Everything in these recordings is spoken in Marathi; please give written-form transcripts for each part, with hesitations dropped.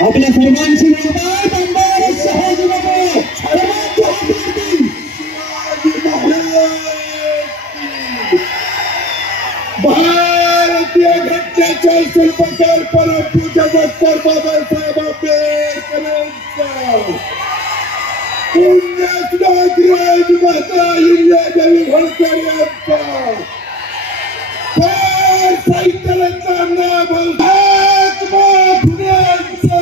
आपल्या सर्वांची निर्माण आमदार शहाजी बाबा सर्वांच्या हातातील भारतीय घटनेचे शिल्पकार परमपूज्य डॉक्टर बाबासाहेब आंबेडकरांचा पुण्यश्लोक माता इंदिरादेवी होळकर यांचा साहित्याचा नाम महात्मा फुलेंचा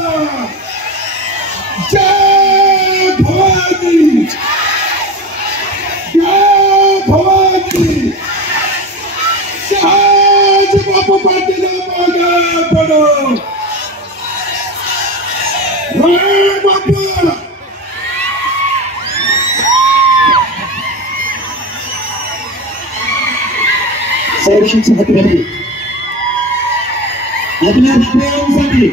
जय भवानी जय भवानी शहाजी बापू पाटील मागे पडो बापू सर्वांची हातवरती आपल्या बापयांसाठी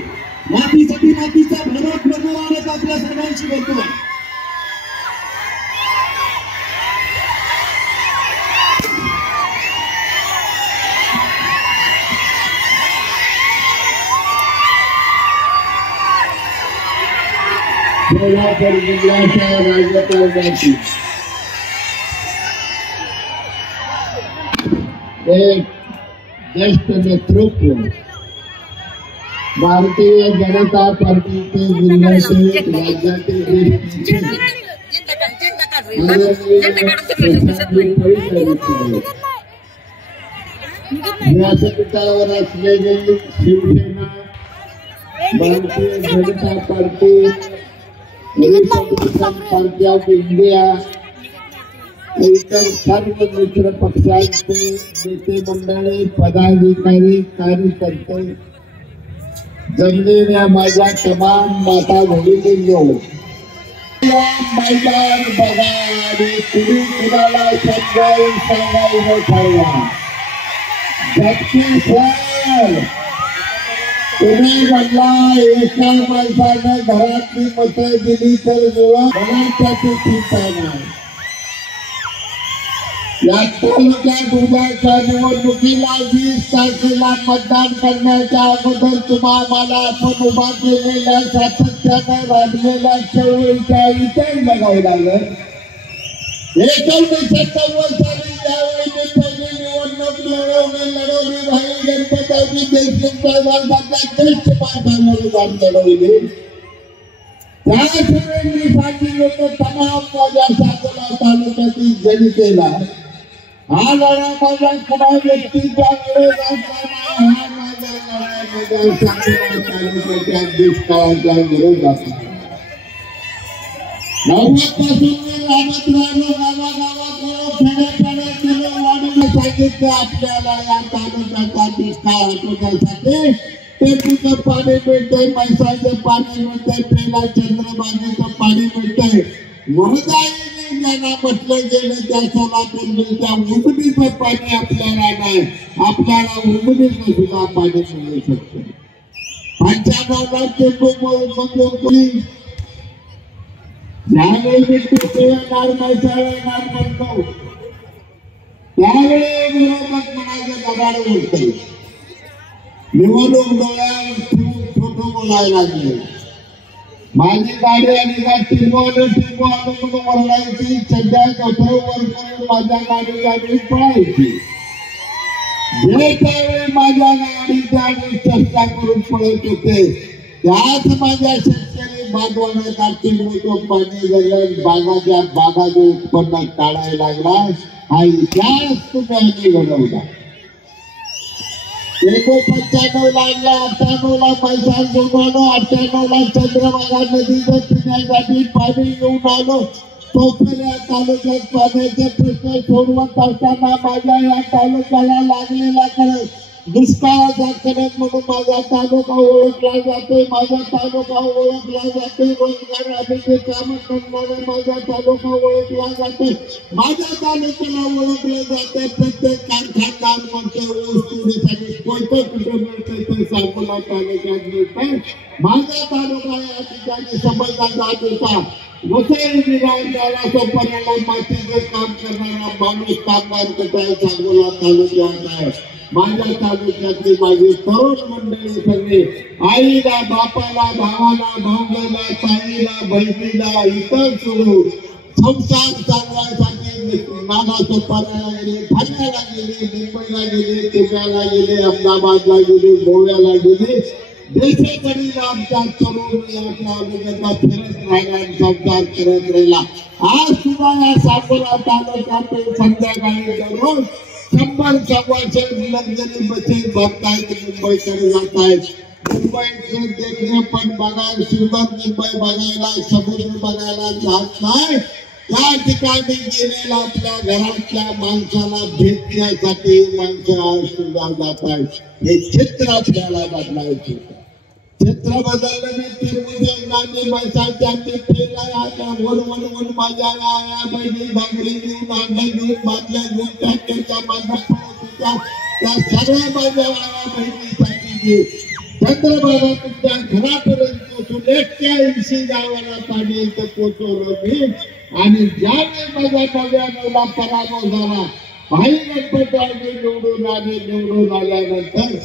मातीसाठी मातीचा भरत बनवण्याचा आपल्या सर्वांची बोलतो कोल्हापूर जिल्ह्याच्या राज्यकारभाराची एक ज्येष्ठ नेतृत्व भारतीय जनता पार्टीचे जिल्ह्याचे राज्यातील व्यासपीठावर असलेली Shiv Sena Bharatiya Janata Party Republican Party of India इतर सर्व मित्र पक्षांचे नेते मंडळी पदाधिकारी कार्यकर्ते जमलेल्या माझ्या तमाम माता भगिनींनो मैदान बघा आणि कुणी कुणाला समजावून सांगायचं ठरवा झटके सर तुम्ही म्हणला एका माणसानं घरातली मतं दिली तर मनासाठी ठीक आहे या तालुक्यात उद्याच्या निवडणुकीला 20 तारखेला मतदान करण्याच्या अगोदर तुम्हाला आपण उभा केलेल्या सातत्याने राबलेल्या चळवळीच्या इतर बघावं लागलं 1990 साली ज्यावेळी मी पहिली निवडणूक लढवली भाई गणपतरावजी देशमुखच्या वर्गातल्या ज्येष्ठ माणसांवर लढवली त्याच वेळी मी सांगितलं होतं तमाम माझ्या साकोला तालुक्यातील जनतेला हा लढा माझ्या कुणा व्यक्तीच्या विरोधात नाही हा माझा लढा माझ्या साकोला तालुक्याच्या दुष्काळाच्या विरोधात 90 पासून मी राहत राहिलो गावागावात खेड्यापाड्यात गेलो वाढीला सांगितलं आपल्याला या तालुक्याचा दुष्काळ हटवण्यासाठी पेटीचं पाणी मिळतंय पैशाचं पाणी मिळतंय पेला चंद्रबागेचं पाणी मिळतंय वरदायी ज्यांना म्हटलं गेलं त्या सोलापूर त्या उमदीचं पाणी आपल्याला नाही आपल्याला उमदीचं सुद्धा पाणी मिळू शकतं 95ला चेंबूर ज्यावेळी येणार मैसाळणार म्हणतो त्यावेळी विरोधक म्हणायचं दगाड बोलतोय निवडणूक डोळ्यावर फोटो बोलायला लागले माझी गाडी आणि टिंबो म्हणून वरडायची सध्या कठोर वर करून माझ्या गाडी पळायची जे त्यावेळी माझ्या गाडीच्या आणि चर्चा करून पळत होते त्याच माझ्या शेतकरी बांधवांना टिंबोचं पाणी गेलं बागाचं उत्पन्न काढायला लागला हा इतिहास तुम्ही घडवला 95 ला आणला 98ला पैसा जोडवलो 98ला चंद्रभागा नदीचं पिण्यासाठी पाणी घेऊन आलो टोकऱ्या तालुक्यात पाण्याचे प्रश्न सोडवत असताना माझ्या या तालुक्याला लागलेला करत दुष्काळाचा करत म्हणून माझा तालुका ओळखला जातो माझा तालुका ओळखला जातो रोजगार हमीचे काम करणारा माझा तालुका ओळखला जातो माझ्या तालुक्याला ओळखले जाते प्रत्येक कारखानदार म्हणते वस्तूसाठी कोणतं कुठे मिळतं ते सांगोला तालुक्यात मिळतं माझा तालुका या ठिकाणी समजला जात होता वसई विभागाला सोपऱ्याला मातीचे काम करणारा माणूस कामगार कुठे सांगोला तालुक्यात आहे माझ्या तालुक्यातली माझी तरुण मंडळी सगळे आईला बापाला भावाला भाऊला ताईला बहिणीला इतर सुरू संसार चालवायसाठी नाना पाण्याला गेले ठाण्याला गेले मुंबईला गेले पुण्याला गेले अहमदाबादला गेले गोव्याला गेले देशाकडे आमच्या तरुण आपल्या फिरत राहिला संसार करत राहिला. आज सुद्धा या साकोला तालुक्यात संध्याकाळी दररोज 100-125 लक्झरी बसेस भरतायत मुंबईकडे जात आहेत. मुंबईचं देखणे पण बघायला सुंदर मुंबई बघायला समुद्र बघायला जात नाही. त्या ठिकाणी गेलेला आपल्या घरातल्या माणसाला भेटण्यासाठी माणसं सुद्धा जात आहेत. हे चित्र आपल्याला बदलायचे. चित्र बदललं मी तिरुमुंजांनी मैसाच्या वन माझ्या आया बहिणी भांगडी घेऊन अंडे घेऊन बादल्या घेऊन ट्रॅक्टरच्या माझ्या त्या सगळ्या माझ्या आया बहिणीसाठी चंद्रभागा तुमच्या घरापर्यंत पोहोचून 81 गावाला पाणी इथं पोहोचवलं मी. आणि ज्यावेळी माझ्या नव्या नवला पराभव झाला भाई गणपतरावजी निवडून आल्यानंतर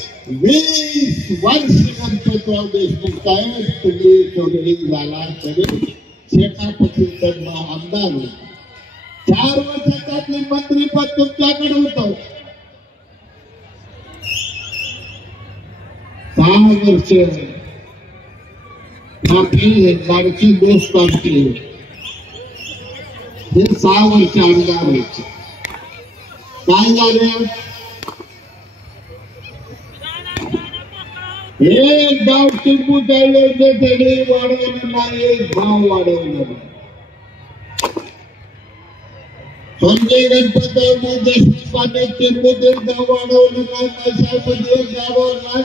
20 वर्ष गणपतराव देशमुख साहेब तुम्ही चौधरी झाला तरी शेकापती आमदार होता. 4 वर्षातले मंत्रीपद तुमच्याकडे होतं. 6 वर्ष आपली लाडकी दोस्त आपली हे 6 वर्ष आमदार व्हायचे. काय झालं? एक गाव टिंबूचाले वाढवलं नाही, एक गाव वाढवलं नाही. संजय गणपतराव देशमुखाने टिंबूचे गाव वाढवलं नाही. मैसामध्ये गावाला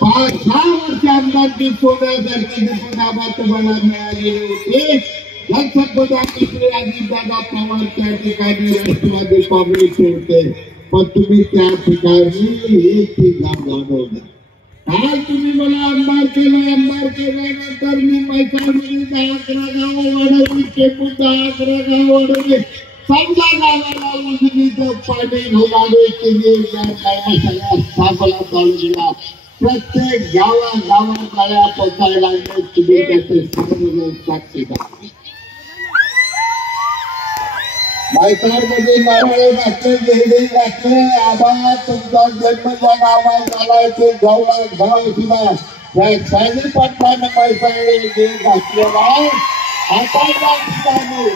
5-6 वर्ष आमदारकी सोडण्यासाठी निपुणाबाद तुम्हाला मिळालेली होती. अजितदादा पवार त्या ठिकाणी राष्ट्रवादी काँग्रेसचे होते. पण तुम्ही त्या ठिकाणी एक गाव वाढवलं. आज तुम्ही मला आमदार केल्यानंतर मी मैसामध्ये 11 गावं वाढवली. टेंबूत 11 गावं वाढवली. समजा गावाला उजनीचं पाणी घोडावे सगळ्या साकोला तालुक्याला प्रत्येक गावात गाड्या पोचायला तुम्ही त्याचे सर्व साक्षीदार. मैसामध्ये नारळ घातले गेले घातले आबा तुमचा जन्म ज्या गावात झालाय ते गाव सुद्धा सायली पाटलाने मैसाळे घातलेला आहे. आता त्या ठिकाणी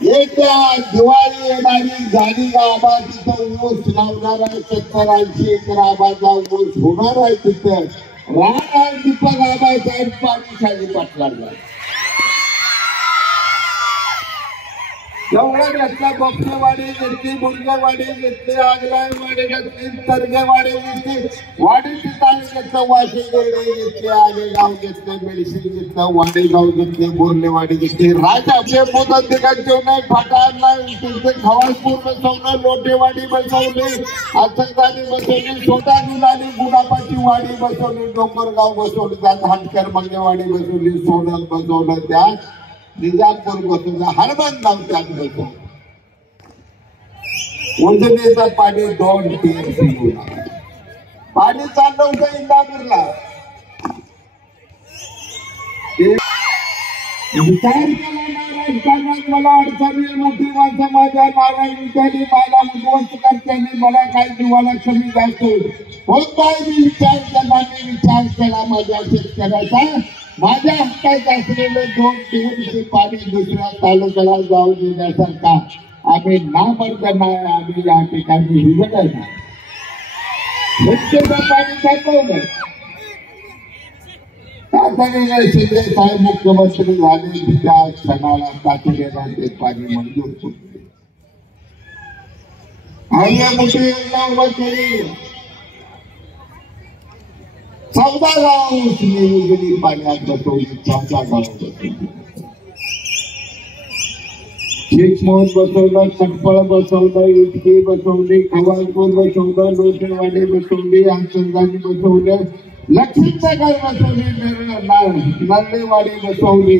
येत्या दिवाळी येणारी झाली का आबा तिथं ऊस लावणार आहे. 70-80 एकर आबाचा ऊस होणार आहे. तिथं राणा दीपक आबा साहेब पाणी सायली पाटलांना एवढं घेतलं. बोपसेवाडी घेतली, बुरगेवाडी घेतली, आगलाईवाडी घेतली, तरगेवाडी घेतली, वाडी ठिकाणी घेतलं, वाशिंगेवाडी घेतली, आलेगाव घेतलं, मेडशी घेतलं, वाडेगाव घेतली, बोरलेवाडी घेतली. राजाचे मुदत ठिकाणी फाटाळला तुमचे खवासपूर बसवलं, लोटेवाडी बसवली, आसंगानी बसवली, सोटा निघाली, गुलाबाची वाडी बसवली, डोंगरगाव बसवली, त्यात हाटकर मंगेवाडी बसवली, सोनल बसवलं, त्यात निजामपूर बसवला, हनुमान गाव त्यात बसवलं. उजनीचं पाणी 2 TMC पाणी चाललं होतं इंदापूरला. विचार केला नारायण मला अडचणी मोठी माणसं माझ्या नारायण विचारी मला उद्ध्वस्त करताना मला काही जीवाला कमी जायचं कोणताही मी विचार केला माझ्या शेतकऱ्याचा. माझ्या हक्कात असलेले 2 TMC पाणी दुसऱ्या तालुक्याला जाऊ देण्यासारखा आम्ही नामर्द नाही. आम्ही या ठिकाणी हिजत आहे. पाणी दाखवलं तातडीने शिंदे साहेब मुख्यमंत्री झाले. त्या क्षणाला तातडीला ते पाणी मंजूर केले. मोठी योजना उभा केली. 14 गाव पाण्यात बसवली. 14 गाव बसवली. शेखमोहन बसवलं, कटपळ बसवलं, इटकी बसवली, खवासपूर बसवलं, लोटेवाडी बसवली, आसंगानी बसवलं, लक्ष्मीनगर बसवली, नरडेवाडी बसवली,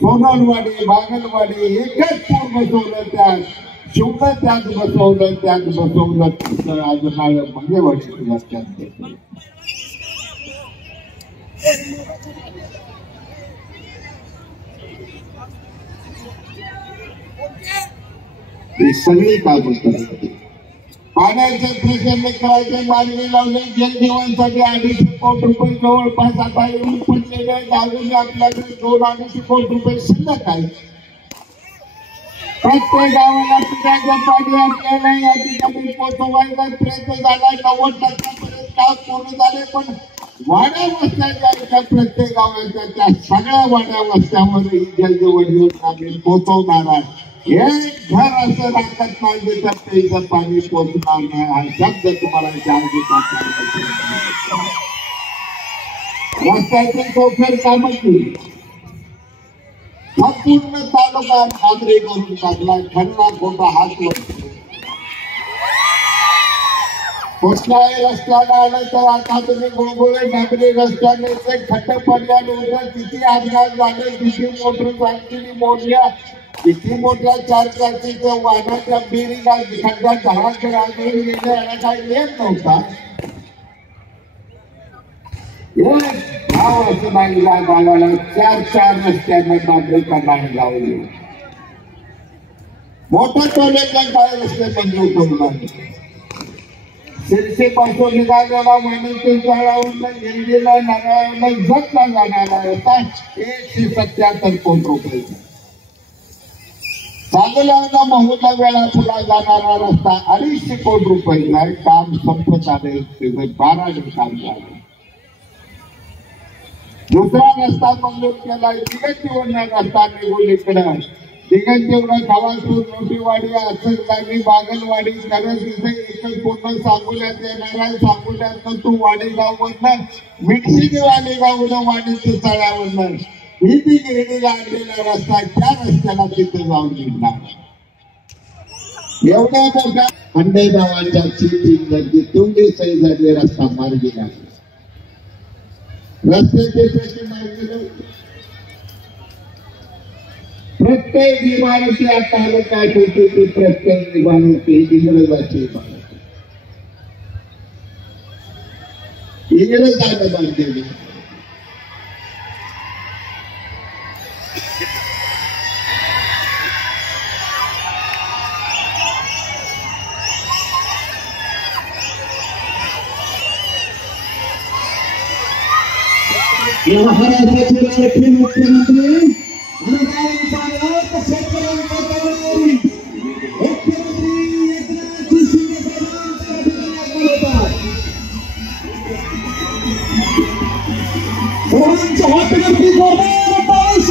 सोनलवाडी, बागलवाडी, एकच पूर बसवलं. त्यात शिवनं त्यात बसवलं तुमचं अजून म्हणजे वाटतं लक्षात घेतो. ही सगळी कामं करतात. पाण्याचे प्रश्न करायचे मागणी लावले. जलजीवनसाठी 250 कोटी रुपये जवळपास आता येऊन पडलेले आहेत. अजून आपल्याकडे 2-2.5 कोटी रुपये शिल्लक आहे. प्रत्येक गावाला पिण्याचं पाणी आपल्याला या ठिकाणी पोहोचवायचा प्रयत्न झाला. 90% काम पूर्ण झाले. पण वाड्या वस्त्या ज्या आहेत प्रत्येक गावाच्या त्या सगळ्या वाड्या वस्त्यामध्ये ही जलजीवन योजना आम्ही पोहोचवणार आहे. एक घर असं राखत नाही जिथं प्यायचं पाणी पोहोचणार नाही. हा शब्द तुम्हाला जागृत रस्त्याचे चौफेर कामं केली. संपूर्ण तालुका काँग्रे करून टाकला. खरा खोटा हात वरतो. कुठल्याही रस्त्याला आलं तर आता तुम्ही गुळगुळे डांबरी रस्त्याने खड्डे पडल्यानंतर किती अपघात झाले, किती मोटरसायकली मोडल्या, किती मोठ्या चारचाकीच्या वाहनाच्या बेरीला खड्ड्यात झाडाकडे आढळून गेले. याला काही नेम नव्हता. गाव असं नाही या गावाला 4 रस्त्यांना नागरिकांना लावले. मोठ्या टोलेच्या काय रस्ते मंजूर करून आणले. शिरसे पासून निघालेला महिन्यातून तळावून हिंदीला नागावला जगला जाणारा रस्ता 177 कोटी रुपये. चांगल्याला महूला वेळापुरा जाणारा रस्ता 250 कोटी रुपयाचा आहे. काम संपत आले. 12 काम झाले. दुसरा रस्ता मंजूर केला. दिगंजीवरचा रस्ता निघून इकडं दिगंजीवरा गावातून मोठीवाडी असं जागी बागलवाडी करत इथे एकच पूर्ण सांगोल्यात येणारा. सांगोल्यातनं तू वाडेगाववरनं मिरशिंगवाडी गावनं वाडीच्या तळ्यावरनं ही ती गिरणीला आणलेला रस्ता त्या रस्त्याला तिथे जाऊन निघणार. एवढ्या मोठ्या खंडेगावाच्या चिठी तेवढी सही झाली. रस्ता मार्गी लागला. रस्त्याचे प्रश्न मार्गी प्रत्येक इमारती तालुक्यात होती ती प्रत्येक इमारती इंग्रजाची इमारत. इंग्रजाने बांधलेली. महाराष्ट्राचे लाडके मुख्यमंत्री शेतकऱ्यांचा मुख्यमंत्री एकनाथ शिंदे सर्वांच्या हातावरती जोरदार पाऊस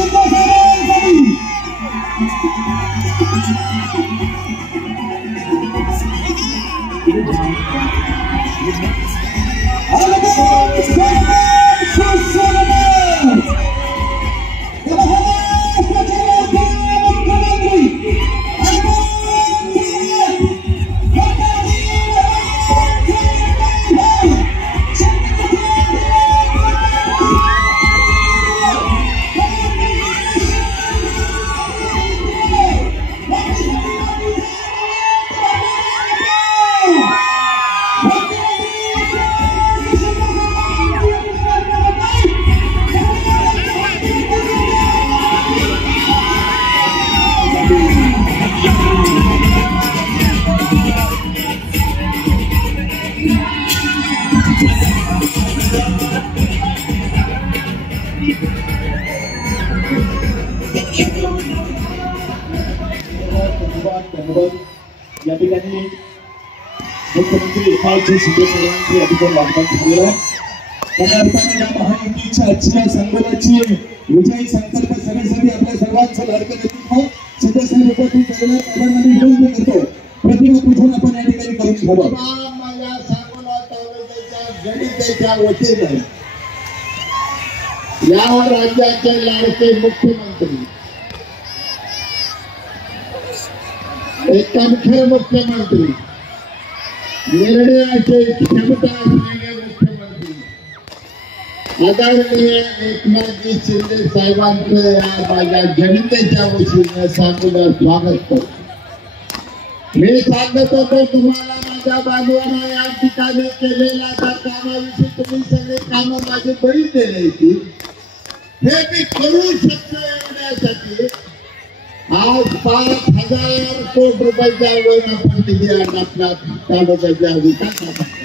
या ठिकाणी मुख्यमंत्री एकनाथ शिंदे साहेबांची या ठिकाणी वागणूक झालेलं आहे. त्या अर्थाने या महायुतीच्या आजच्या संघाची विजयी संकल्प सभेसाठी आपल्या सर्वांचं लाडकं नेतृत्व सदस्य उपस्थित झालेल्या साहेबांना विनंती करतो. प्रतिमा पूजन आपण या ठिकाणी करून घ्यावं. मला सांगोला तालुक्याच्या जनतेच्या वतीनं या राज्याचे लाडके मुख्यमंत्री एक कणखर मुख्यमंत्री निर्णयाचे क्षमता असलेले मुख्यमंत्री आदरणीय एकनाथजी शिंदे साहेबांचं या माझ्या जनतेच्या वतीनं सांगून स्वागत करतो. मी सांगत होतो तुम्हाला माझ्या बांधवांना या ठिकाणी केलेल्या त्या कामाविषयी तुम्ही सगळे कामं माझी बळी केली हे मी करू शकतो एवढ्यासाठी आज 5,000 कोटी रुपयाच्या वर आपण निधी आपल्या तालुक्याच्या विकासासाठी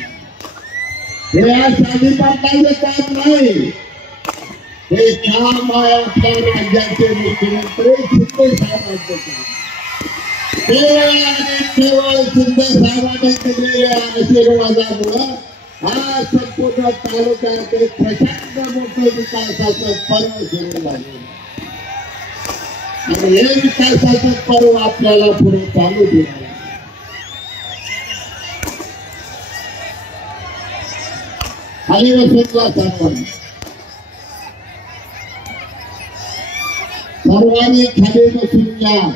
हे शाही पाटलाचं काम नाही हे काम आहे आपल्या राज्याचे मुख्यमंत्री शिंदे साहेबांचं काम केवळ आणि केवळ शिंदे साहेबांनी दिलेल्या आशीर्वादामुळं हा संपूर्ण तालुक्यात एक प्रचंड मोठं विकासाचं पर्व सुरू झाले आणि हे विकासाचं पर्व आपल्याला पुढे चालू दिलं खाली बसूनला सर्वांनी खाली बसून घ्या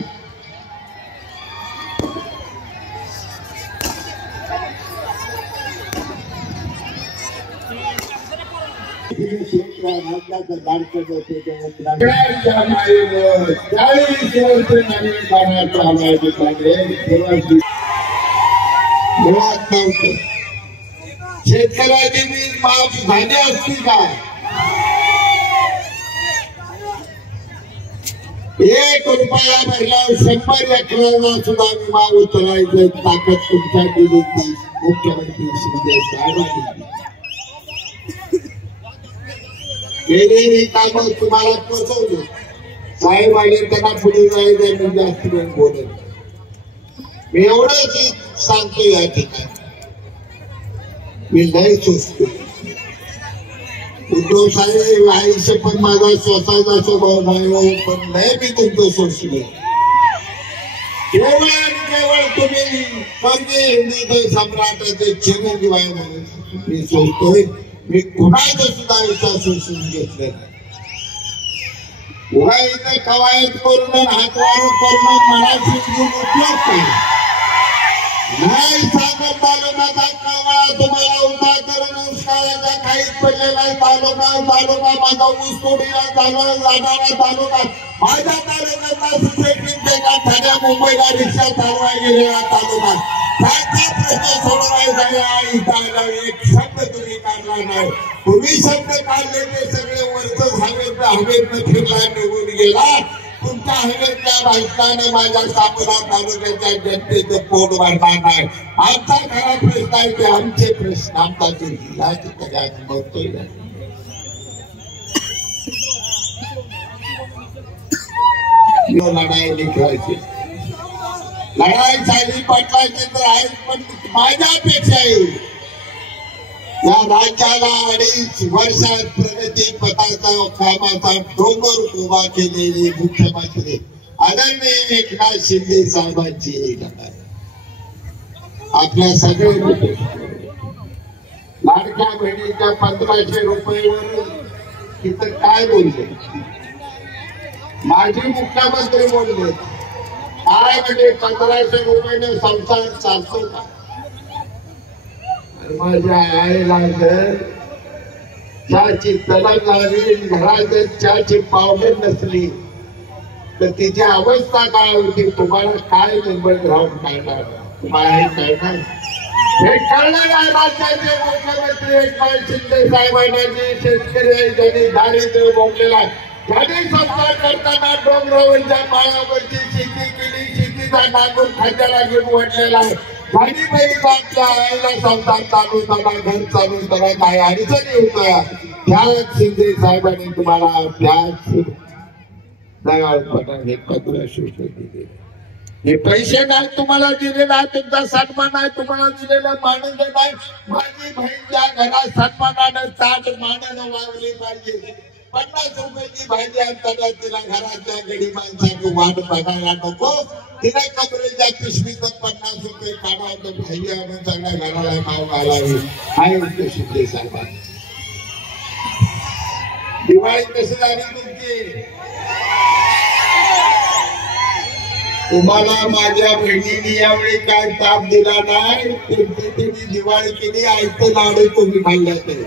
शेतकऱ्याची वीज माफ झाली असती का 1 रुपया भरल्यावर 100 एकरांना सुद्धा विमा उतरायचं ताकद तुमच्या दिली मुख्यमंत्री शिंदे साहेबांनी केलेली कामं तुम्हाला पोचवली साहेब आणि त्यांना पुढे जायचं मी जास्त वेळ बोलत मी एवढंच सांगतो या ठिकाणी मी नाही सोचतो उद्धव साहेब आयुष्य पण माझा स्वतःचा स्वभाव नाही पण नाही मी तुमचं सोचलो केवळ आणि केवळ तुम्ही म्हणजे हिंदी सम्राटाचे चिरंजीव आहे म्हणून मी सोचतोय मी कुणाचा सुद्धा विश्वास सोडून घेतलेला उगा इथे कवायत करून हातवारू करून मला शिकवून उपयोग नाही सांगत तालुक्याचा कळवळा तुम्हाला उभा करून उस्काळाचा काहीच पडलेला तालुका माझा ऊस तोडीला जाणारा तालुका माझ्या तालुक्याचा सुशेषित ठाण्या मुंबईला रिक्षा चालवायला गेलेला तालुका त्याचा प्रश्न सोडवायचा एक शब्द तुम्ही काढला नाही तुम्ही शब्द काढले ते सगळे वरच हवेत फिरला निघून गेला तुमच्या हवेतल्या भाषणाने माझ्या सापुरा तालुक्याच्या जनतेचं पोट भरणार नाही आमचा खरा प्रश्न आहे ते आमचे प्रश्न आमचा जिल्ह्याचे सगळ्यात बघतोय लढाई लिखायची लढाई झाली पाटलाची तर आहे पण माझ्यापेक्षा या राज्याला 2.5 वर्षात प्रगती पथाचा कामाचा डोंगर उभा केलेले मुख्यमंत्री आदरणीय एकनाथ शिंदे साहेबांची आपल्या सगळे लाडक्या बहिणीच्या 1500 रुपयेवर तिथं काय बोलले माजी मुख्यमंत्री बोलले काय म्हणजे 1500 रुपयाने संसार चालतो का माझ्या आईला जर चहाची तलम लागली घरात चहाची पावडर नसली तर तिची अवस्था काय होती तुम्हाला काय नंबर राहून काढणार तुम्हाला हे कळणार हे कळणार आहे राज्याचे मुख्यमंत्री एकनाथ शिंदे साहेबांनी शेतकरी त्यांनी दारिद्र्य भोगलेला त्यांनी संसार करताना डोंगरावरच्या माळावरची शेती केली शेतीचा नांगूर खात्याला घेऊन वाढलेला आहे काही बहिणी आपल्या आईला संसार चालू झाला घर चालू झाला काही अडचणी होत्या त्याच शिंदे साहेबांनी तुम्हाला त्याच हे 1500 दिले हे पैसे नाही तुम्हाला दिलेला तुमचा सन्मान आहे तुम्हाला दिलेला मानद नाही माझी बहीणच्या घरात सन्मानानं ताट मानानं वागली पाहिजे 50 रुपयाची भाजी आणताना तिला घराच्या गडी माणसाची वाट बघायला नको तिला कपड्याच्या पिशवीत 50 रुपये काढावं भाजी आणून सगळ्या घराला नाव घालावे आहे उद्देश शिंदे साहेबांनी दिवाळी कशी झाली तुमची तुम्हाला माझ्या बहिणीने यावेळी काय ताप दिला नाही तुम्ही दिवाळी केली आयतं लाडू तुम्ही खाल्ल्या तरी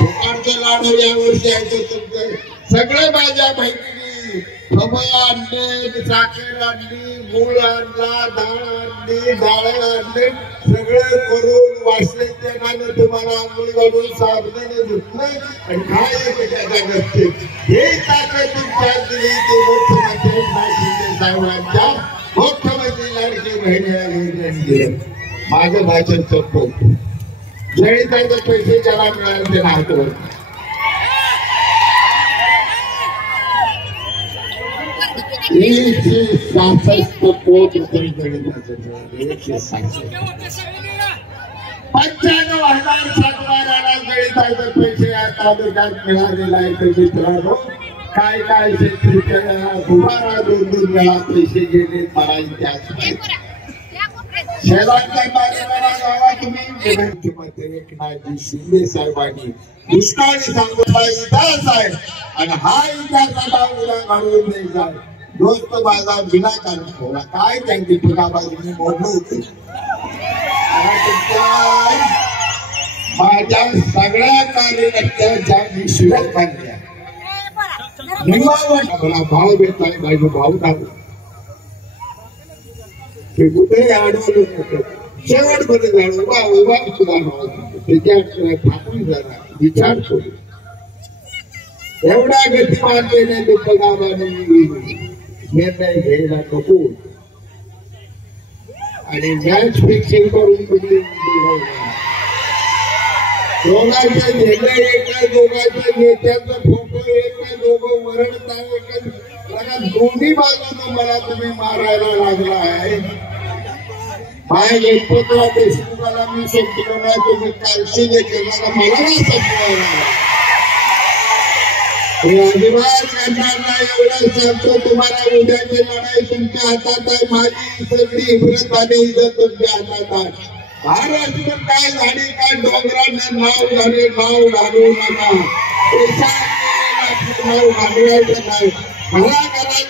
फुकाटचं लाडू यावर्षी आहे तुमचं सगळं माझ्या बहिणीने खमण आणले, साखर आणली, गूळ आणला, डाळ आणली, डाळ आणले, सगळं करून वासलेच्या गाणं तुम्हाला आंघोळ घालून साबणाने धुतलं आणि काय त्याच्या घरचे हे ताकद तुमच्या दिली ते मुख्यमंत्री एकनाथ शिंदे साहेबांच्या मुख्यमंत्री लाडकी बहिणीला दिलं. माझं भाषण संपवतो. जळीताचे पैसे ज्याला मिळाले ते नाहीत. 166 कोटी रुपये गणिताचं 166. 95,000 शेतकऱ्याला गणिताचे पैसे या तालुक्यात मिळालेले आहेत. मित्रांनो काय काय शेतकऱ्याला दुबारा 2-2 वेळा पैसे गेले मला इतिहास शेजारच्या बाजूला जावा तुम्ही. मुख्यमंत्री एकनाथजी शिंदे साहेबांनी दुष्काळी सांगोला इतिहास आहे आणि हा इतिहासाला उद्या घडवून द्यायचा आहे. दोस्त माझा विनाकारण ठेवला काय त्यांची तुझ्याबाजूने मोडलं होते. माझ्या सगळ्या कार्यकर्त्यांच्या मी शिवाय काढल्या मला भाव देत आहे. माझे भाऊ दाखव ते कुठेही अडवलं नव्हतं. शेवटपर्यंत उभा उभा सुद्धा नव्हता. त्याच्याकडे थांबून जरा विचार करू. एवढा गतिमान केले दुःखदाबाने निर्णय घ्यायला नको आणि मॅच फिक्सिंग करून तुम्ही दोघांचे निर्णय एका दोघांच्या नेत्यांचा फोटो एका दोघं वरडता एका दोन्ही बाजूने मला तुम्ही मारायला लागला आहे. माझ्या गणपतराव देशमुखाला मी संपलं नाही तुम्ही कालशी देखील मला नाही संपवायला अजिबात करणार नाही. एवढं सांगतो तुम्हाला उद्याची लढाई तुमच्या हातात आहे. माझी सगळी इब्रत आणि इज्जत तुमच्या हातात आहे. महाराष्ट्र काय झाली काय डोंगरांना नाव झाले नाव घालू नका. नाव घालवायचं नाही. घराघरात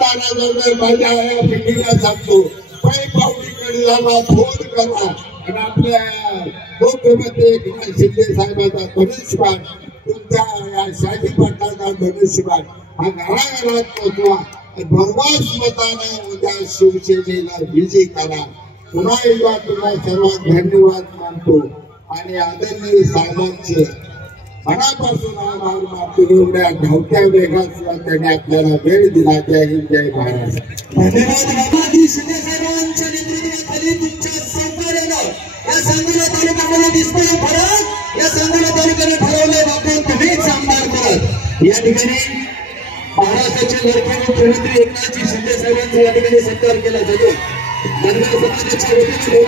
दारा माझ्या पिढीला सांगतो पै पावडीकडे जावा फोन करा आणि आपल्या मुख्यमंत्री एकनाथ शिंदे साहेबांचा धनुष्यबाण तुमच्या या शाही पाटलाचा धनुष्यबाण हा घराघरात पोहोचवा. भरघोस मताने उद्या शिवसेनेला विजयी करा. पुन्हा एकदा तुम्हाला सर्वात धन्यवाद मानतो आणि आदरणीय साहेबांचे मनापासून आभार मानतो. एवढ्या धावत्या वेगात सुद्धा त्यांनी आपल्याला वेळ दिला. जय हिंद जय महाराष्ट्र. धन्यवाद. शिंदे साहेबांच्या नेतृत्वाखाली तुमच्या सहकार्यानं या सांगोला तालुक्यामध्ये दिसतोय फरक. या सांगोला तालुक्याने ठरवलंय बाबा तुम्हीच आमदार करत. या ठिकाणी महाराष्ट्राचे लाडके मुख्यमंत्री एकनाथजी शिंदे साहेबांचा या ठिकाणी सत्कार केला जातो. धनगर समाजाच्या वतीने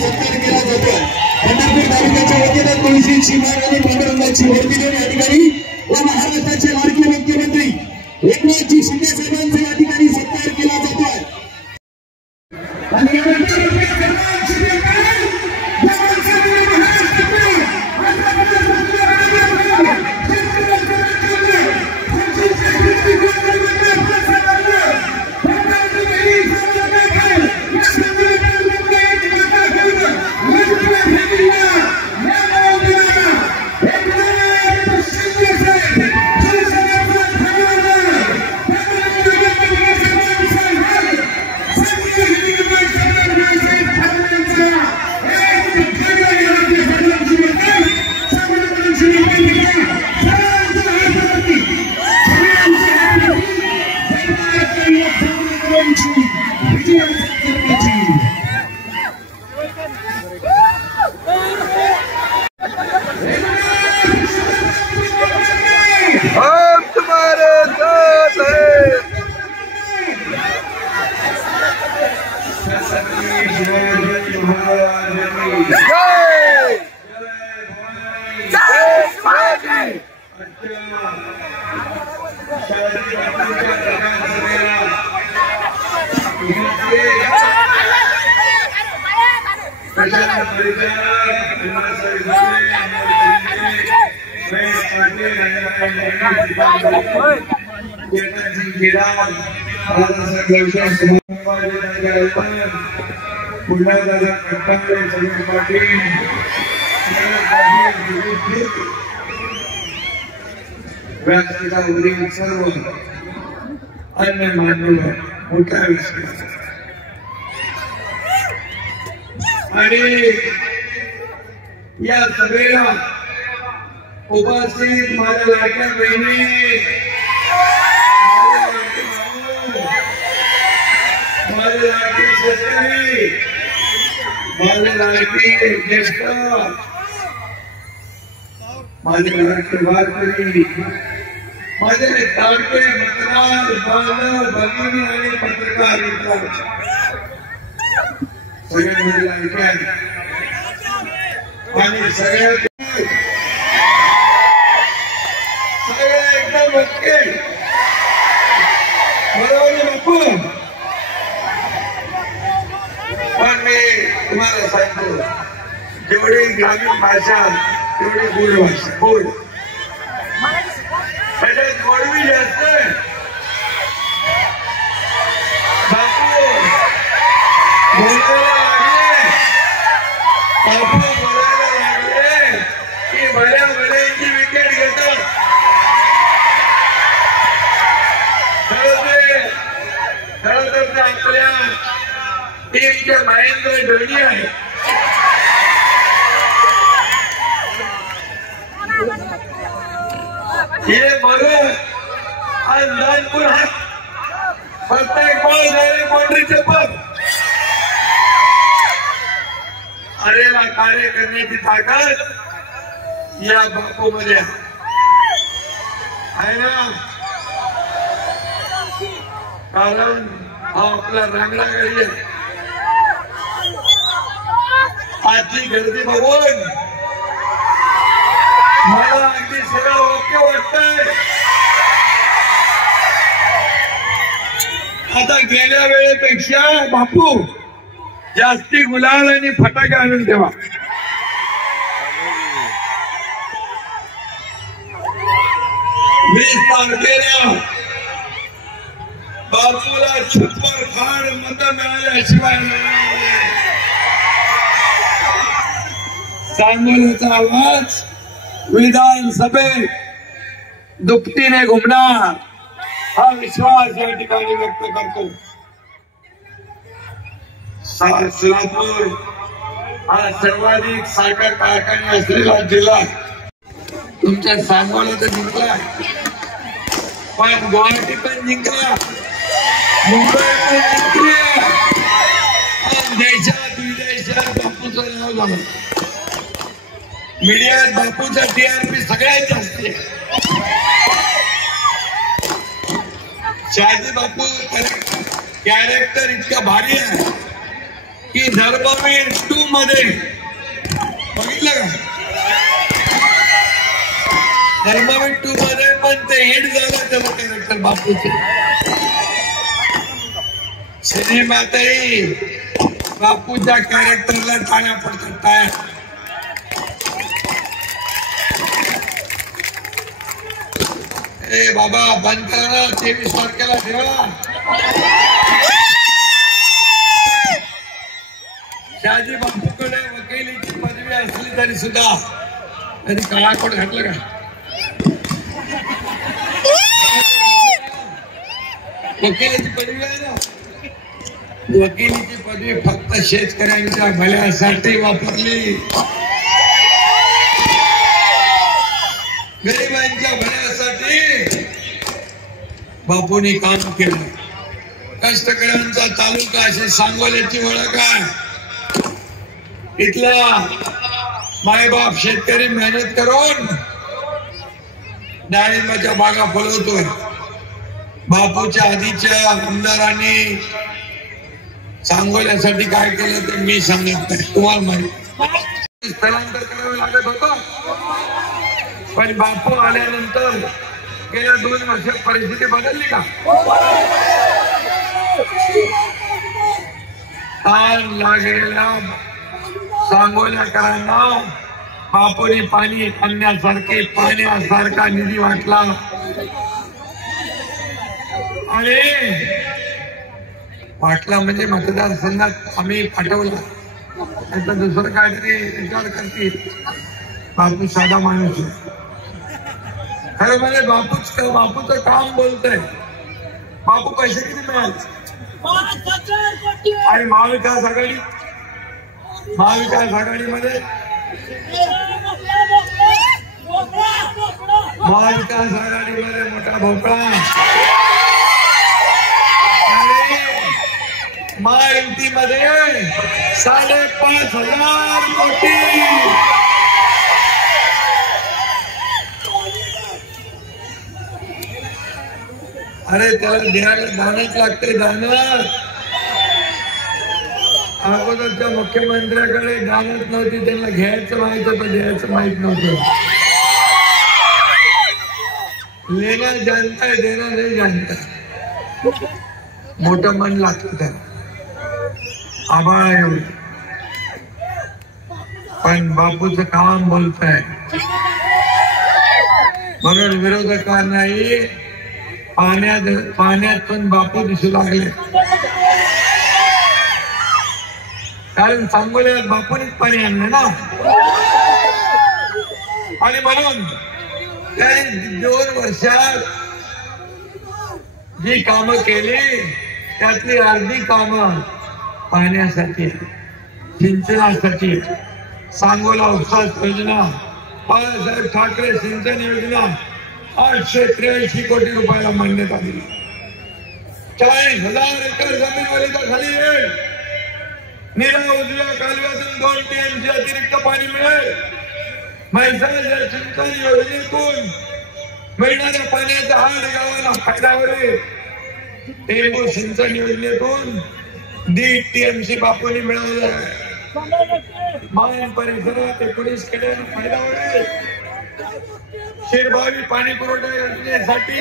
सत्कार केला जातो. पंढरपूर तालुक्याच्या वतीने तुळशीची माळ आणि पांडुरंगाची मूर्ती देऊन या ठिकाणी व महाराष्ट्राचे लाडके मुख्यमंत्री एकनाथजी शिंदे साहेबांचा या ठिकाणी सत्कार केला जातोय. पुन्हा दादा पाटील व्यासपीठावरील सर्व अन्य मान्यवर मोठ्या विषय आणि या सभेला उपस्थित माझ्या लाडक्या बहिणी, माझे लाडके शेतकरी, माझे लाडके ज्येष्ठ, माझे लाडके वारकरी, माझे लाडके मतदार बांधव भगिनी आणि पत्रकार मित्र, सगळ्यांमध्ये लाडके आहेत आणि सगळे एकदम ओके, बरोबर बापू. पण मी तुम्हाला सांगतो, जेवढी ग्रामीण भाषा तेवढी गोड भाषा, गोड त्याच्यात गोडवी जास्त आहे. बापू बोलायला लागले, बापू बोलायला लागले की भल्या भल्यांची विकेट घेतात. खरं तर ते आपल्या टीमचे महेंद्र धोनी आहे. हे बरोबर अंदाज पुन्हा प्रत्येक बॉल झाले बाउंड्रीचे पद. अरेला कार्य करण्याची ताकद या बापू मध्ये आहे ना. कारण हा आपला रांगडा गाडी आहे. आजची गर्दी बघून मला अगदी सगळं ओके वाटतंय. आता गेल्या वेळेपेक्षा बापू जास्ती गुलाल आणि फटाके आणून ठेवा. वीस तारखेला बापूला छप्पर फाड मत मिळाल्याशिवाय सांगोल्याचा आवाज विधानसभेत दुपटीने घुमणार हा विश्वास या ठिकाणी व्यक्त करतो. सोलापूर हा सर्वाधिक साखर कारखाने असलेला जिल्हा तुमच्या सांगोला तर जिंकला, पण गुवाहाटी पण जिंकला, मुंबई पण जिंकली, देशात विदेशात बापूचं नाव झालं. मीडियात बापूचा TRP सगळ्यात जास्त आहे. शहाजी बापू कॅरेक्टर इतकं भारी आहे की धर्मवीर 2 मध्ये बघितलं का, धर्मवीर 2 मध्ये पण ते हिट झालं त्याचं कॅरेक्टर बापूचे. सिनेमातही बापूच्या कॅरेक्टरला टाळ्या पडतात, टाळ्या. ए बाबा बंद करा ना, 23 तारखेला ठेवा. शहाजी बापूकडे वकिलीची पदवी असली तरी सुद्धा त्यांनी काळा कोट घातलं का? वकिलीची पदवी आहे ना, वकिलीची पदवी फक्त शेतकऱ्यांच्या भल्यासाठी वापरली, गरिबांच्या भल्यासाठी बापूंनी काम केलं. कष्टकऱ्यांचा तालुका अशी सांगोल्याची ओळख आहे. इथला मायबाप शेतकरी मेहनत करून डाळिंबाच्या बागा फुलवतोय. बापूच्या आधीच्या आमदारांनी सांगोल्यासाठी काय केलं ते मी सांगत नाही, तुम्हाला माहिती. स्थलांतर करावं लागत होतं, पण बापू आल्यानंतर गेल्या 2 वर्षात परिस्थिती बदलली का? ताण लागलेल्या सांगोल्याकरांना बापूने पाणी आणण्यासारखे पाण्यासारखा निधी वाटला आणि वाटला म्हणजे मतदारसंघात आम्ही पाठवला. आता दुसरं काहीतरी विचार करतील. बापू साधा माणूस आहे. खरं म्हणजे बापूचं काम बोलतंय. बापू पैसे किती मिळाले? आणि महाविकास आघाडीमध्ये मोठा भोपळा आणि महायुतीमध्ये 5,500 कोटी. अरे त्याला द्यायला दानच लागते. दान अगोदरच्या मुख्यमंत्र्याकडे दानच नव्हती. त्यांना घ्यायचं माहित होतं, द्यायचं माहित नव्हतं. लेना जानता है, देना नहीं जानता. मोठं मन लागतं त्याला. आभाळ एवढं पण बापूचं काम बोलतंय. म्हणून विरोधकांनाही पाण्यातून बापू दिसू लागले. कारण सांगोल्यात बापूनेच पाणी आणलं ना. आणि म्हणून त्यांनी 2 वर्षात जी कामं केली त्यातली अर्धी कामं पाण्यासाठी, सिंचनासाठी. सांगोला उपसा योजना, बाळासाहेब ठाकरे सिंचन योजना 883 कोटी रुपयाला मान्यता दिली. 40,000 एकर जमीन वलिताखाली आहे. निरा उजव्या कालव्यातून 2 TMC अतिरिक्त पाणी मिळेल. म्हैसाळ सिंचन योजनेतून मिळणाऱ्या पाण्याचा 8 गावांना फायदा होईल. टेंबू सिंचन योजनेतून 1.5 TMC बापूंनी मिळवलं आहे. मान परिसरात 19 खेड्यांना फायदा होईल. शिरभावी पाणी पुरवठा योजनेसाठी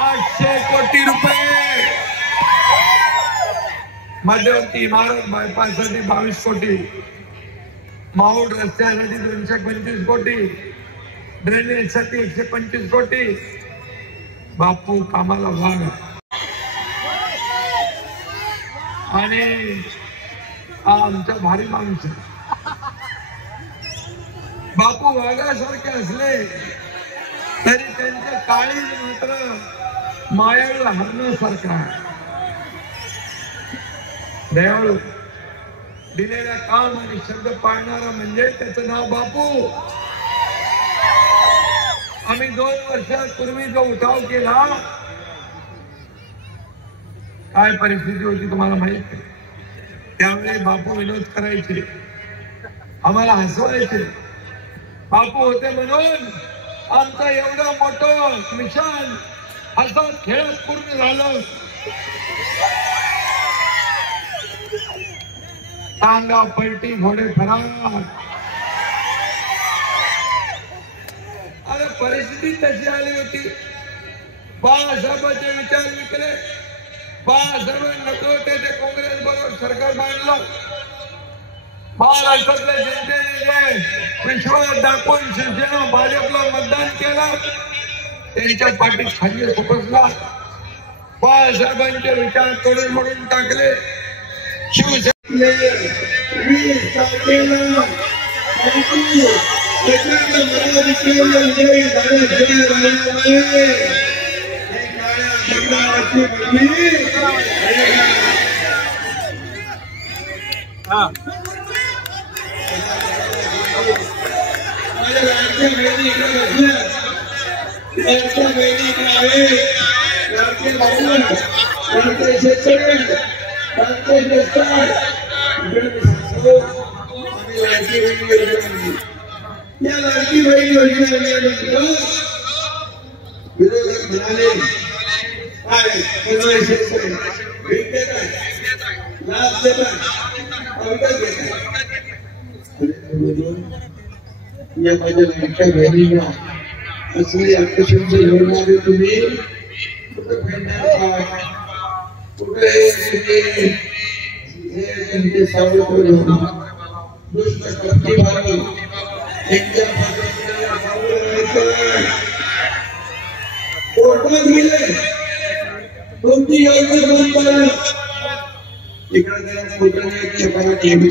800 कोटी रुपये. मध्यवर्ती इमारत बायपाससाठी 22 कोटी. माऊड रस्त्यासाठी 225 कोटी. ड्रेनेजसाठी 125 कोटी. बापू कामाला भाग. आणि हा आमचा भारी माणूस आहे. बापू वाघासारखे असले तरी त्यांच्या काळीज मात्र मायाळू हरणासारखा आहे. दयाळू, दिलेल्या काम आणि शब्द पाळणारा म्हणजे त्याचं नाव बापू. आम्ही 2 वर्षापूर्वी जो उठाव केला काय परिस्थिती होती तुम्हाला माहित आहे. त्यावेळी बापू विनोद करायचे, आम्हाला हसवायचे. बापू होते म्हणून आमचं एवढं मोठं मिशन हसत खेळत पूर्ण झालं. टांगा पलटी घोडे फरार. अरे परिस्थिती तशी आली होती. बाळासाहेबांचे विचार विकले. बाळासाहेब नको होते ते काँग्रेस बरोबर सरकार बांधलं. महाराष्ट्रातल्या जनतेने जे विश्वास दाखवून शिवसेना भाजपला मतदान केलं त्यांच्या पाठीत खाली खुपसला. बाळासाहेबांचे विचार तोडून मोडून टाकले. शिवसेना या लाडकी बहीण योजनेनंतर विरोधक म्हणाले काय भेट देत आहे, लाभ देत आहे, अवकाश देत आहे. या माझ्या लाडक्या बहिणींना असली आकर्षण योजना तुम्ही कुठे तुमचे सावध दुष्ट शक्ती मारून कोर्टात गेले तुमची योजना बंद करा. इकडे जरा पोटाने एक चपाला केली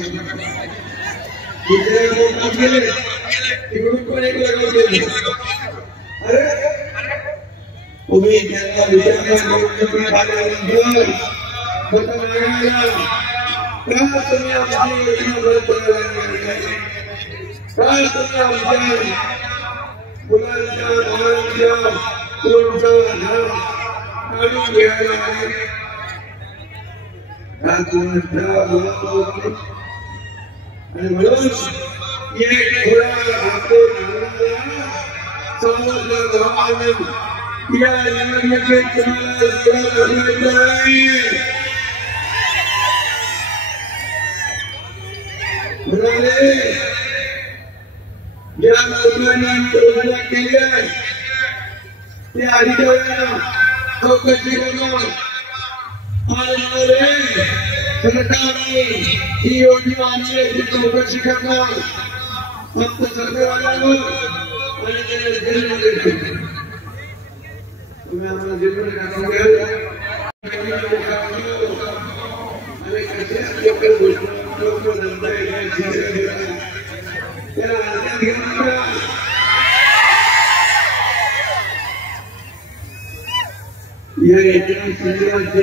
इकडे पोटात गेले तिकडून पण एक लगाव गेले अरे तुम्ही त्यांना विचारलं आल्यानंतर का तुम्ही आमची योजना बंद करायला काय तुम्ही आमच्या मुलांच्या मुलांच्या तुमचं घर काढून घ्यायला आणि म्हणून एक घोडा आपण समजलं धर्माने या निवडणुकीत तुम्हाला जोडा नाही म्हणाले ज्या लोकांनी योजना केल्या ते अधिकाऱ्यांना चौकशी करणार आणि म्हणाले सरकारने ही योजना आणण्याची चौकशी करणार फक्त सरकारवाल्यांवर आणि त्याला जेलमध्ये टाकणार तुम्ही आम्हाला जेलमध्ये टाकून आणि कशा लोक लोक धंदा त्याला हातात घेणार या एका सरकारला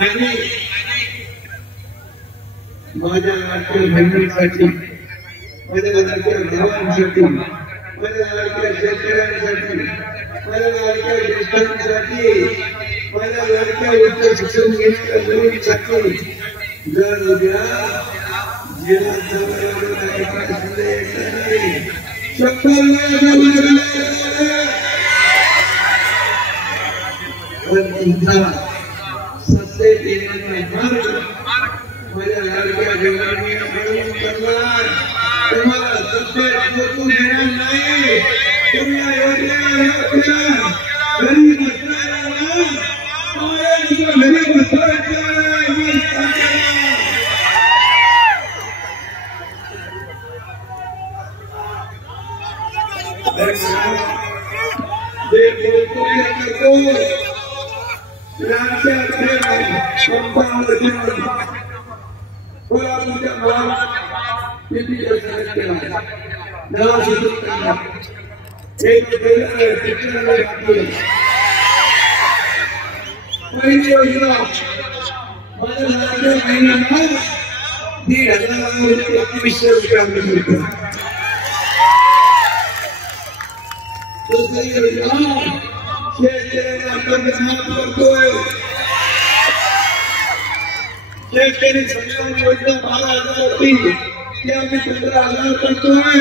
आणि माझ्या लाडक्या बहिणींसाठी माझ्या लाडक्या भावांसाठी माझ्या लाडक्या शेतकऱ्यांसाठी माझ्या लाडक्या ज्येष्ठांसाठी माझ्या लाडक्या उच्च शिक्षण घेणाऱ्या मुलींसाठी जर उद्या जेलात पण तुमचा सत्तेत येण्याचा मार्ग माझ्या लाडक्या जवानी मिळवून करणार तुम्हाला सत्तेत पोचून देणार नाही तुम्ही या योजनेला घरी बसणाऱ्यांना घरी बसवायचं जे बोलतो करतो कोल्हापूरच्या भागात किती योजना केला एक पहिली योजना माझ्या लाडक्या बहिणींना 1,500 रुपये आम्ही मिळतो दुसरी योजना शेतकऱ्यांना आपण माफ करतोय शेतकरी सन्मान योजना 12,000 होती ती आम्ही 15,000 करतोय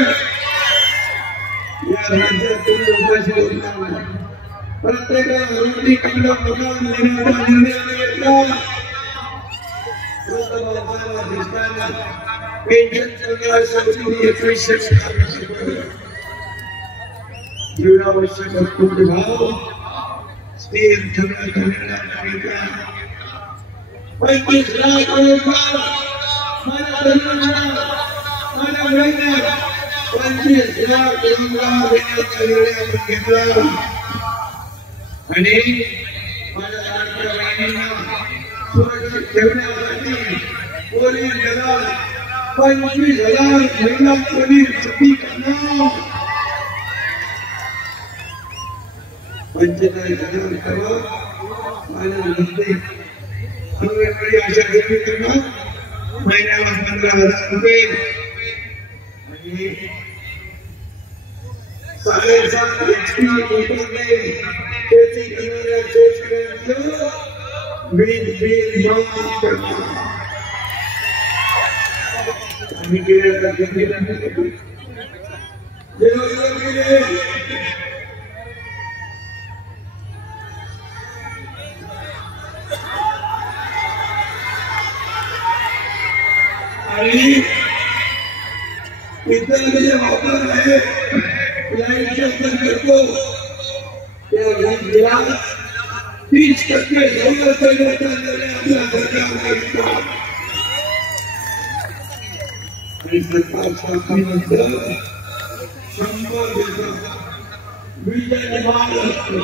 या राज्यात तुम्ही उपाशी होणार प्रत्येकाला रोटी कपडा मकान देण्याचा निर्णय घेतला पेन्शन सगळ्या 21 जीवनावश्यक वस्तूंचे भाव स्थिर ठरवण्यात 25 लाख रोजगार माझ्या तरुणांना माझ्या मुलांना 25 लाख रोजगार देण्याचा निर्णय आपण घेतला आणि माझ्या लाडक्या बहिणींना सुरक्षित ठेवण्यासाठी पोलीस दलात 25,000 महिला पोलीस भरती करणार 45,000 करोड माझ्या हस्ते अंगणवाडी आशा गर्दी करणार महिन्याला 15,000 रुपये आणि 7.5 HP मोटरने शेती करणाऱ्या शेतकऱ्यांचं वीज बिल माफ करणार आम्ही गेल्या तारखेला आणि इतर वापर आहे लाईटचा करतो त्या 30% जवळ चाललेले आपल्या सरकार आणि सरकार स्थापनेनंतर 100 दिवसाचा विजय महाराष्ट्र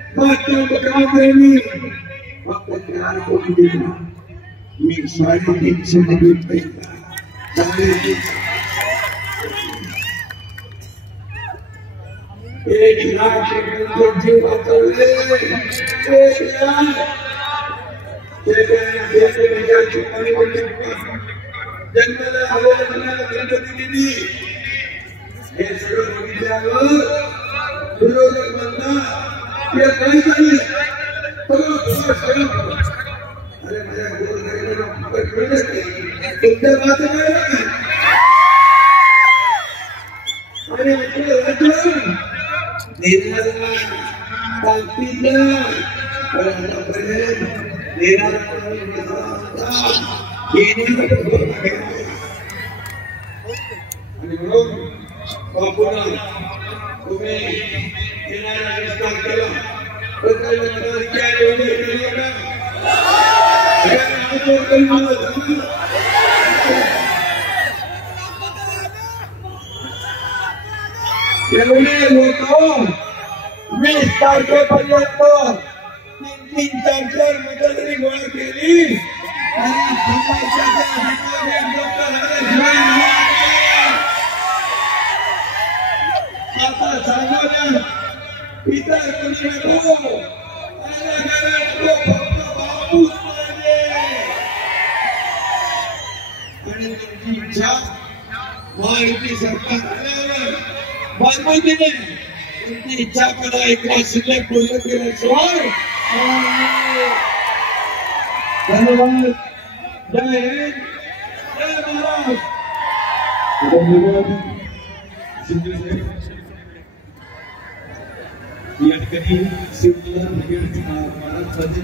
2031 मुख्यमंत्र्यांनी फक्त 4 कोटी दिला. मी 350 दिले. 1 लाख जीव वाचवले. 1 लाख जन्माला आलेल्या गणपती दिली. हे सगळं बघितल्यावर विरोधक म्हणतात अरे माझ्या तुमच्या बात आणि म्हणून तुम्ही येणारा विस्तार केला एवढे लोक 20 तारखेपर्यंत 3-4 मतं जरी गोळा केली आता सांगण्यात इतर कोणी नको बापूच आणि तुमची इच्छा महायुती सरकार आल्यावर बांधून दिले. तुमची इच्छा पण एकदा शिल्लक पूर्ण केल्याशिवाय. धन्यवाद. जय हिंद. जय महाराष्ट्र. या ठिकाणी शिवसेना महाराष्ट्राचे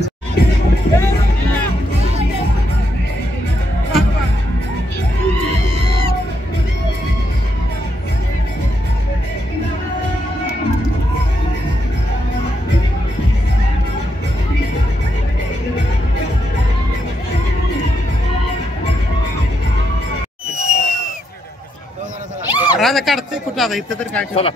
राजा काढते कुठं आता इथं तर काय ठेवला